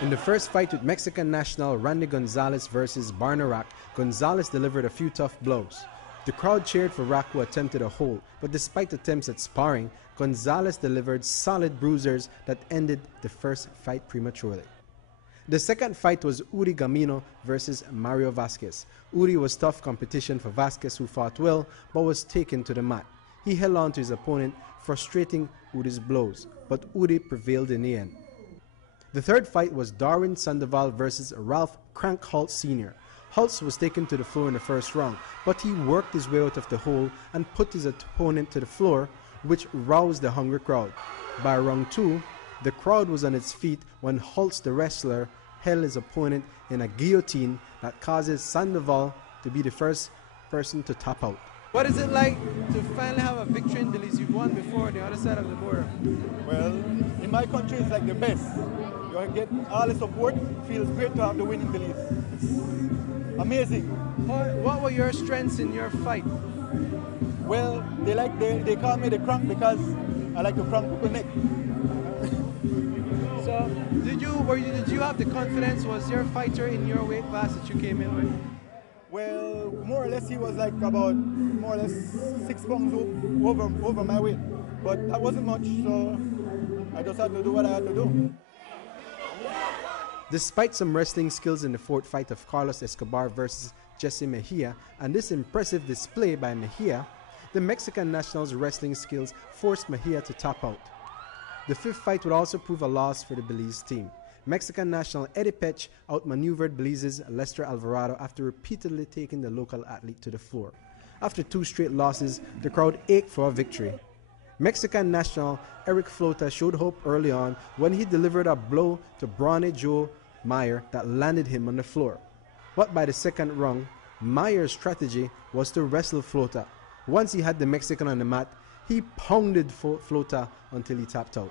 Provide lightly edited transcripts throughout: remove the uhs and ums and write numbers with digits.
In the first fight with Mexican national Randy Gonzalez versus Barnarak, Gonzalez delivered a few tough blows. The crowd cheered for Rack, who attempted a hold, but despite attempts at sparring, Gonzalez delivered solid bruisers that ended the first fight prematurely. The second fight was Uri Gamino versus Mario Vasquez. Uri was tough competition for Vasquez, who fought well but was taken to the mat. He held on to his opponent, frustrating Uri's blows, but Uri prevailed in the end. The third fight was Darwin Sandoval versus Ralph Crank Holtz Sr. Holtz was taken to the floor in the first round, but he worked his way out of the hole and put his opponent to the floor, which roused the hungry crowd. By round 2, the crowd was on its feet when Holtz, the wrestler, held his opponent in a guillotine that causes Sandoval to be the first person to tap out. What is it like to finally have a victory in Belize? You've won before on the other side of the border. Well, in my country it's like the best. You get all the support. It feels great to have the win in Belize. It's amazing. What were your strengths in your fight? Well, they call me the crank because I like to crank people's neck. So, did you have the confidence? Was your fighter in your weight class that you came in with? Well, more or less he was like about more or less 6 pounds over my weight, but that wasn't much, so I just had to do what I had to do. Despite some wrestling skills in the fourth fight of Carlos Escobar versus Jesse Mejia and this impressive display by Mejia, the Mexican national's wrestling skills forced Mejia to tap out. The fifth fight would also prove a loss for the Belize team. Mexican national Eddie Pech outmaneuvered Belize's Lester Alvarado after repeatedly taking the local athlete to the floor. After 2 straight losses, the crowd ached for a victory. Mexican national Eric Flota showed hope early on when he delivered a blow to Brawny Joe Meyer that landed him on the floor. But by the second round, Meyer's strategy was to wrestle Flota. Once he had the Mexican on the mat, he pounded Flota until he tapped out.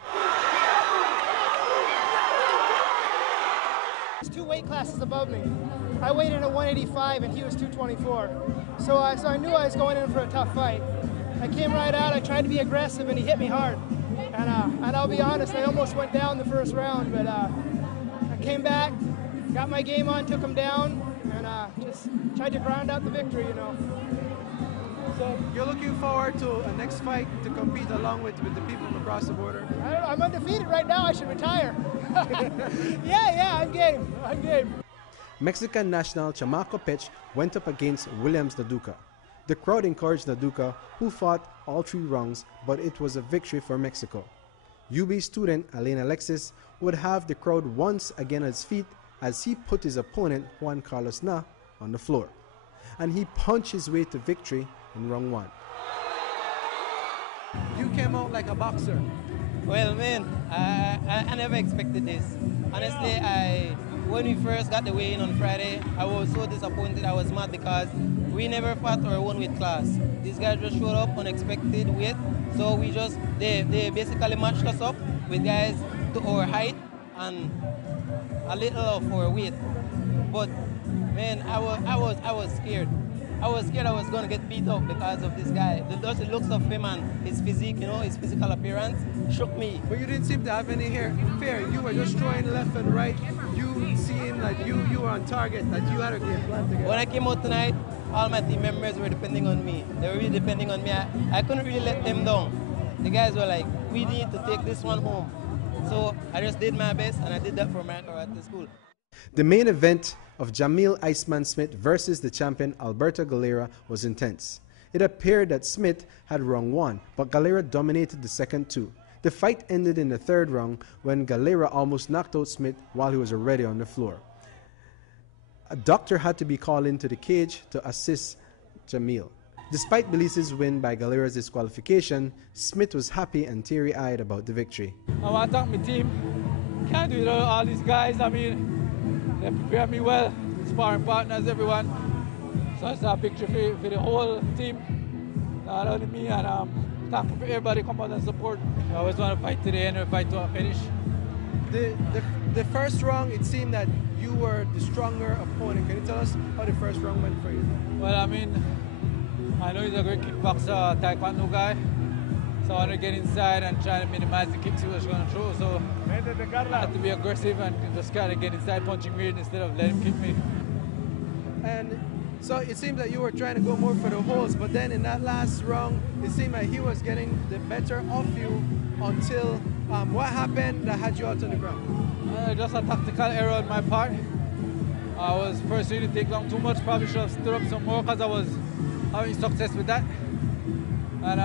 He's 2 weight classes above me. I weighed in at 185 and he was 224. So I knew I was going in for a tough fight. I came right out, I tried to be aggressive and he hit me hard. And I'll be honest, I almost went down the first round, but I came back, got my game on, took him down, and just tried to grind out the victory, you know. So you're looking forward to a next fight to compete along with the people from across the border? I'm undefeated right now, I should retire. yeah, I'm game. Mexican national Chamaco Pech went up against Williams Naduka. The crowd encouraged Naduka, who fought all 3 rounds, but it was a victory for Mexico. UB student Alain Alexis would have the crowd once again at his feet as he put his opponent Juan Carlos Na on the floor. And he punched his way to victory in round 1. You came out like a boxer. Well, man, I never expected this. Honestly, when we first got the weigh-in on Friday, I was so disappointed. I was mad because we never fought our own weight class. These guys just showed up unexpected weight, so they basically matched us up with guys to our height and a little of our weight. But man, I was scared. I was scared I was going to get beat up because of this guy. The looks of him and his physique, you know, his physical appearance shook me. But you didn't seem to have any fear. You were just throwing left and right. You seemed like you were on target, that you had a game plan together. When I came out tonight, all my team members were depending on me. They were really depending on me. I couldn't really let them down. The guys were like, we need to take this one home. So I just did my best, and I did that for America at the school. The main event of Jamil Iceman Smith versus the champion Alberto Galera was intense. It appeared that Smith had round 1, but Galera dominated the second 2. The fight ended in the third round when Galera almost knocked out Smith while he was already on the floor. A doctor had to be called into the cage to assist Jamil. Despite Belize's win by Galera's disqualification, Smith was happy and teary-eyed about the victory. I want to thank my team. Can't do it without all these guys. I mean, they prepared me well, sparring partners, everyone. So it's a victory for the whole team, not only me, and thank for everybody come out and support. I always want to fight to the end or fight to a finish. The first round, it seemed that you were the stronger opponent. Can you tell us how the first round went for you? Well, I mean, I know he's a great kickboxer, taekwondo guy, So I wanted to get inside and try to minimize the kicks he was going to throw. So I had to be aggressive and just kind of get inside punching weird instead of letting him kick me. And so it seemed that you were trying to go more for the holes, but then in that last round, it seemed like he was getting the better of you until what happened that had you out on the ground? Just a tactical error on my part. I was pursuing to take long too much. Probably should have stood up some more because I was having success with that. And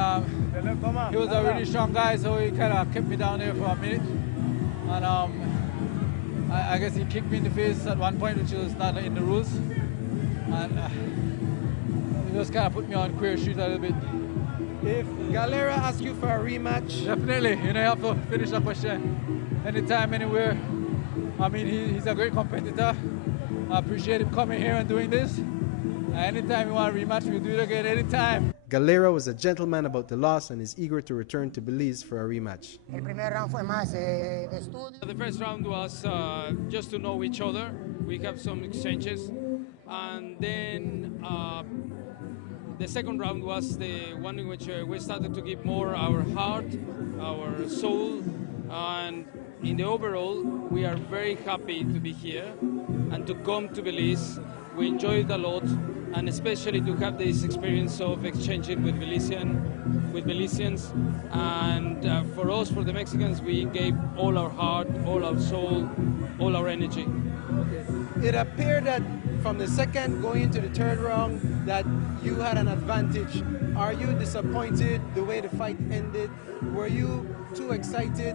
he was a really strong guy, so he kind of kept me down there for a minute. And I guess he kicked me in the face at one point, which was not in the rules. And it just kind of put me on queer street a little bit. If Galera asks you for a rematch? Definitely, you have to finish the question anytime, anywhere. I mean, he's a great competitor. I appreciate him coming here and doing this. Anytime you want a rematch, we'll do it again anytime. Galera was a gentleman about the loss and is eager to return to Belize for a rematch. The first round was just to know each other. We have some exchanges. And then the second round was the one in which we started to give more our heart, our soul, and in the overall, we are very happy to be here and to come to Belize. We enjoyed a lot, and especially to have this experience of exchanging with Belizeans. And for us, for the Mexicans, we gave all our heart, all our soul, all our energy. It appeared that from the second going into the third round that you had an advantage. Are you disappointed the way the fight ended? Were you too excited,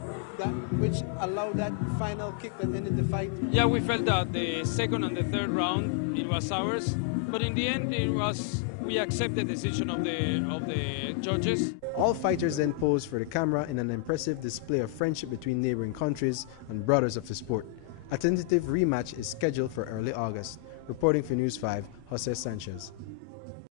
which allowed that final kick that ended the fight? Yeah, we felt that the second and the third round, it was ours. But in the end, we accept the decision of the judges. All fighters then posed for the camera in an impressive display of friendship between neighboring countries and brothers of the sport. A tentative rematch is scheduled for early August. Reporting for News 5, Jose Sanchez.